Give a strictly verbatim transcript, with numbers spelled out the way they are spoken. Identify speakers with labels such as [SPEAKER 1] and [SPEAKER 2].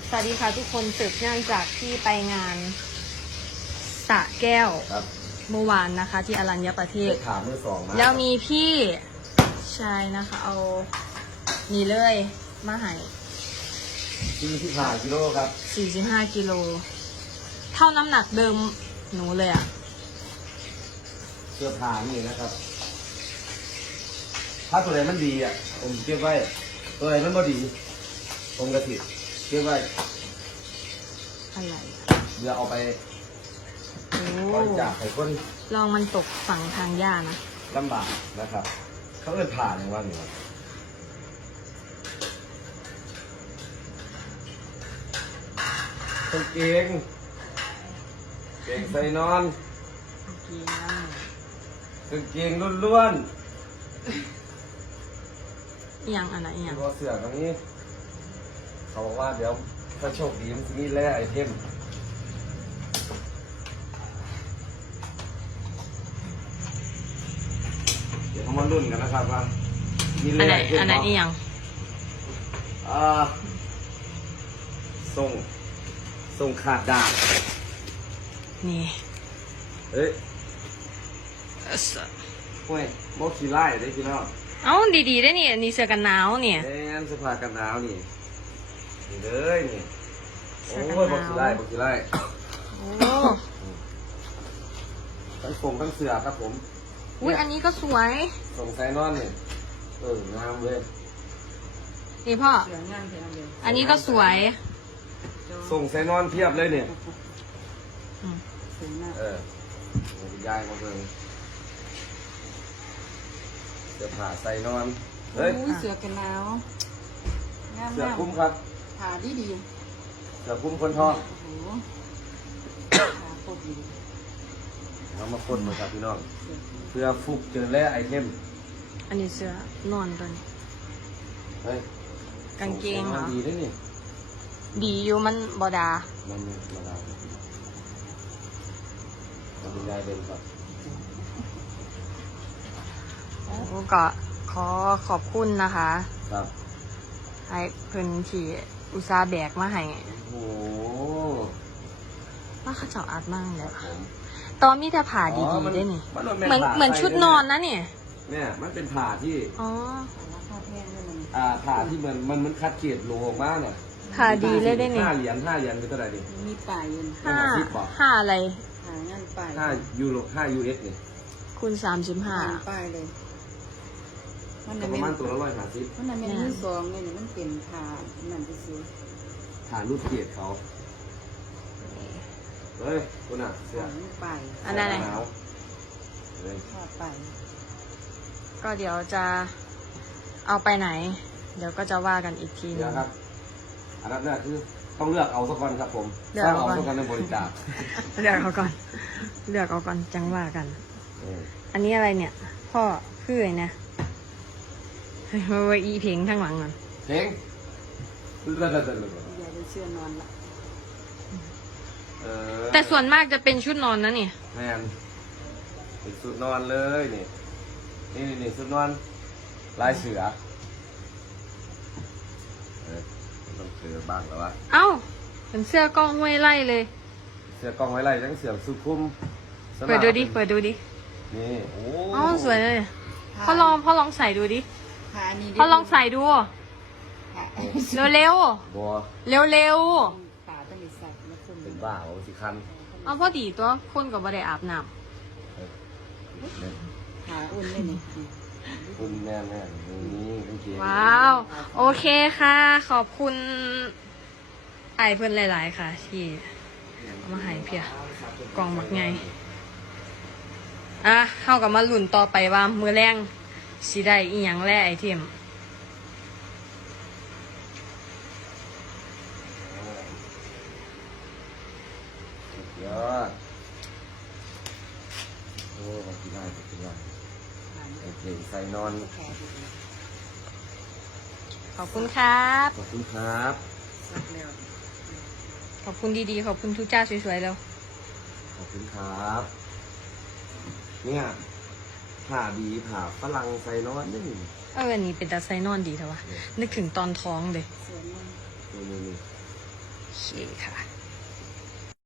[SPEAKER 1] สวัสดีค่ะทุกคนสืบเนื่องจากที่ไปงานสระแก้วเมื่อวานนะคะ ที่อรัญญประเทศ
[SPEAKER 2] ถามมือสองมา
[SPEAKER 1] แล้วมีพี่ชายนะคะ เอานี่เลยมาให้
[SPEAKER 2] สี่สิบห้ากิโลครับ
[SPEAKER 1] สี่สิบห้ากิโลเท่าน้ำหนักเดิมหนูเลยอะ
[SPEAKER 2] เสื้อผ้านี่นะครับ ถ้าตัวไหนมันดีอ่ะผมเก็บไว้ตัวไหนมันไม่ดีผมกระติดเก็บไว้
[SPEAKER 1] อะไร
[SPEAKER 2] เดี๋ยวเอาไปบริจาคให้คน
[SPEAKER 1] ลองมันตกฝั่งทางหญ้านะ
[SPEAKER 2] ลำบากนะครับเขาเลยผ่านอย่างว่านี่กางเกงเกงใส่นอนกางเกงล้วน
[SPEAKER 1] ๆอีหยังอันไหนอีหยัง
[SPEAKER 2] ตัวเสือตรงนี้เขาบอกว่าเดี๋ยวถ้าโชคดีมันจะมีแร่ไอเทมเดี๋ยวเขามาลุ้นกันนะครับว่ามีแร่ไอเทม
[SPEAKER 1] อันไหนอีหยัง
[SPEAKER 2] อ่าส่งส่งขาดดาบ
[SPEAKER 1] นี่
[SPEAKER 2] เฮ้ยโอ้ยโมกี้ไล่ได้พี่น้อง
[SPEAKER 1] เอ้าดีๆได้นี่อันนี้เสื้อกันหนาวเนี่ย
[SPEAKER 2] แน่นเสื้อผ้ากันหนาวนี่นี่เลยนี่โอ้ยโมกี้ไล่โมกี้ไล่
[SPEAKER 1] โอ้
[SPEAKER 2] ทั้งส่งทั้งเสื้อครับผม
[SPEAKER 1] อุ้ยอันนี้ก็สวย
[SPEAKER 2] ส่งไซนอนนี่เอองามเลย
[SPEAKER 1] นี่พ่ออันนี้ก็สวย
[SPEAKER 2] ส่งไซนอนเพียบเลยเนี่ยเออย้ายมาเพิ่งเสื้อผ้าใส่นอน
[SPEAKER 3] เฮ้ยเสือกันหนาว
[SPEAKER 2] เสื้อคุ้มครับ
[SPEAKER 3] ผ้าดีดี
[SPEAKER 2] เสื้อคุ้มคนท้อง
[SPEAKER 3] โอ้โหผ้าโคตรดี
[SPEAKER 2] เรามาคนมาครับพี่น้องเสื้อฟุกเจอแร่ไอเทม
[SPEAKER 1] อันนี้เสื้อนอนตัวนี้
[SPEAKER 2] เฮ้ย
[SPEAKER 1] กางเกงเหรอ
[SPEAKER 2] ดีด้วยนี่
[SPEAKER 1] ดีอยู่มันบดา
[SPEAKER 2] มันบดามันเป็นยายเป็นครับ
[SPEAKER 1] ก็ขอขอบคุณนะคะ
[SPEAKER 2] ครับ
[SPEAKER 1] ให้เพิ่นที่อุตส่าห์แบกมาให้
[SPEAKER 2] โอ้
[SPEAKER 1] ว่าเขาเจาะอัดมากเลยตอนมีแต่ผ่าดีๆได้นี่เหมือนเหมือนชุดนอนนะเนี่ย
[SPEAKER 2] เนี่ยมันเป็นผ่าที่
[SPEAKER 1] อ๋อ
[SPEAKER 2] อ่าผ่าที่มันมันมันคัดเกรดโลออกมาเนี่ย
[SPEAKER 1] ผ่าดีเลยได้นี่
[SPEAKER 2] ห้าเหรียญห้าเหรียญเป็นเท่าไหร่ดิ
[SPEAKER 3] มีป่ายยืน
[SPEAKER 1] ห้าห้าอะไร
[SPEAKER 3] หางานป่าย
[SPEAKER 2] ห้ายูโรห้ายูเอสเนี่ย
[SPEAKER 1] คูณสามสิบห้า
[SPEAKER 3] ป่ายเลย
[SPEAKER 2] มันประมาณตัวละร้อยห้าสิบ
[SPEAKER 3] มันนั่นเป็นมือสองเนี่ยมันเป็นผ่านั่นไปซื้อ
[SPEAKER 2] ผ่ารูดเกียรเขาเฮ้ยคุณอ่ะเสื้อ
[SPEAKER 3] ป่าย
[SPEAKER 1] อันนั้นอะไร
[SPEAKER 3] ผ่าป่าย
[SPEAKER 1] ก็เดี๋ยวจะเอาไปไหนเดี๋ยวก็จะว่ากันอีกที
[SPEAKER 2] นึงครับอันนั้นเนี่ยคือต้องเลือกเอาสักคนครับผม
[SPEAKER 1] เลือกเอา
[SPEAKER 2] สักคนในบริจาค
[SPEAKER 1] เลือกเอาก่อนเลือกเอาก่อนจังว่ากันอันนี้อะไรเนี่ยพ่อคือไงเนี่ยมาไว้อีเพลงทั้งหลังนั่น
[SPEAKER 2] เพลง
[SPEAKER 3] อย่าได้เชื่อนอนละ
[SPEAKER 1] แต่ส่วนมากจะเป็นชุดนอนนะนี่
[SPEAKER 2] แมนเป็นชุดนอนเลยนี่นี่นี่ชุดนอนลายเสือต้องเสือบ้างแล้ววะ
[SPEAKER 1] เอ้าเป็นเสื้อกล้องห้วยไล่เลย
[SPEAKER 2] เสือกล้องห้วยไล่ทั้งเสือสุขุม
[SPEAKER 1] เปิดดูดิเปิดดูดิ
[SPEAKER 2] นี่โอ้
[SPEAKER 1] อ๋อสวยเลยพ่อลองพ่อลองใส่ดูดิพ่อลองใส่ดูเร็วเร็ว
[SPEAKER 2] บัว
[SPEAKER 1] เร็วเร็ว
[SPEAKER 2] เป็นบ้าโอ้สิคัน
[SPEAKER 1] เอาพอดีตัวคนกับบะได้อาบน้ำ
[SPEAKER 3] หาอุ่นเลยนี่
[SPEAKER 2] อุ่นแน่แน่นี่เป็นเก
[SPEAKER 1] ว้าวโอเคค่ะขอบคุณไอเพื่อนหลายๆค่ะที่มาให้เพียกองหมักไงอ่ะเข้ากับมาหลุ่นต่อไปว่ามือแรงสิได้อีหยังแร่ไอเทม
[SPEAKER 2] ยอดโอ้มากินได้กินได้โอเคใส่นอน
[SPEAKER 1] ขอบคุณครับ
[SPEAKER 2] ขอบคุณครับ
[SPEAKER 1] ขอบคุณดีๆขอบคุณทุกเจ้าสวยๆแล้ว
[SPEAKER 2] ขอบคุณครับเนี่ยผ่าดีผ่าฝรั่งใส่นอนนี่
[SPEAKER 1] เอออันนี้เป็นตาไซนอนดีเถอะวะนึกถึงตอนท้องเลย
[SPEAKER 2] นี่นี่
[SPEAKER 1] เคค่ะ